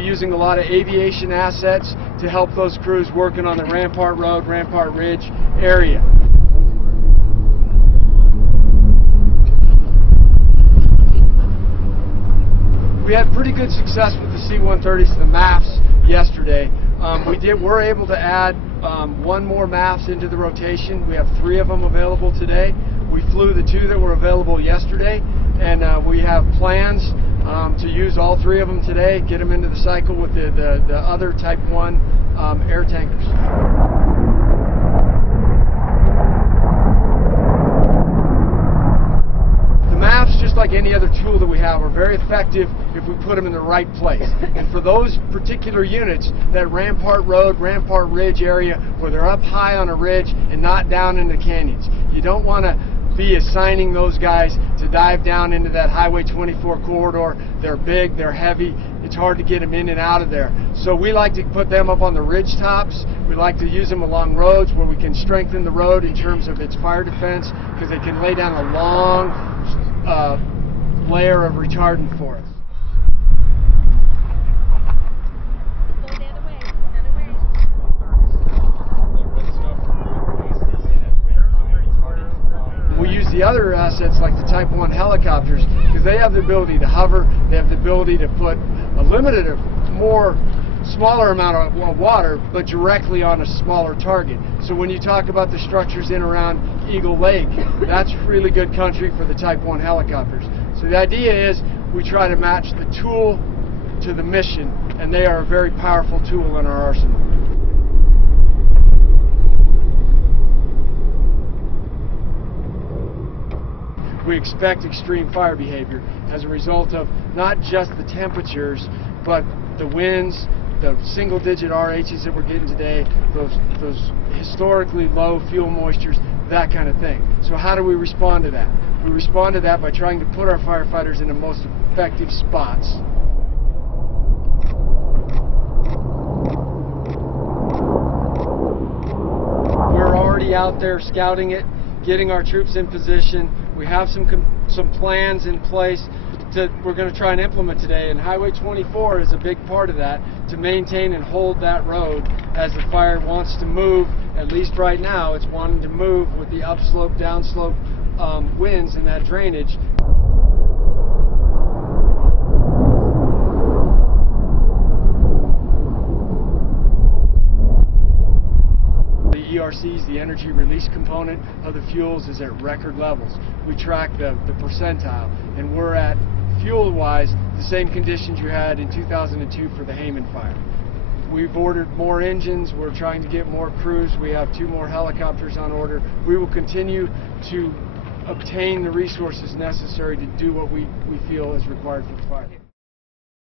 be using a lot of aviation assets to help those crews working on the Rampart Road, Rampart Ridge area. We had pretty good success with the C-130s, the MAFs, yesterday. We're able to add one more MAFs into the rotation. We have 3 of them available today. We flew the 2 that were available yesterday, and we have plans to use all 3 of them today, get them into the cycle with the other Type 1 air tankers. Just like any other tool that we have, are very effective if we put them in the right place. And for those particular units, that Rampart Road, Rampart Ridge area, where they're up high on a ridge and not down in the canyons, you don't want to be assigning those guys to dive down into that Highway 24 corridor. They're big, they're heavy, it's hard to get them in and out of there. So we like to put them up on the ridge tops. We like to use them along roads where we can strengthen the road in terms of its fire defense, because they can lay down a long layer of retardant for us. Go the other way, the other way. We use the other assets like the Type 1 helicopters because they have the ability to hover, they have the ability to put a limited, smaller amount of water, but directly on a smaller target. So when you talk about the structures in and around Eagle Lake, that's really good country for the Type 1 helicopters. So the idea is we try to match the tool to the mission, and they are a very powerful tool in our arsenal. We expect extreme fire behavior as a result of not just the temperatures, but the winds, the single-digit RHs that we're getting today, those historically low fuel moistures, that kind of thing. So how do we respond to that? We respond to that by trying to put our firefighters in the most effective spots. We're already out there scouting it, getting our troops in position. We have some plans in place that we're going to try and implement today, and Highway 24 is a big part of that, to maintain and hold that road as the fire wants to move. At least right now, it's wanting to move with the upslope, downslope winds and that drainage. The ERCs, the energy release component of the fuels, is at record levels. We track the percentile, and we're at, fuel-wise, the same conditions you had in 2002 for the Hayman fire. We've ordered more engines. We're trying to get more crews. We have 2 more helicopters on order. We will continue to obtain the resources necessary to do what we feel is required for the fire.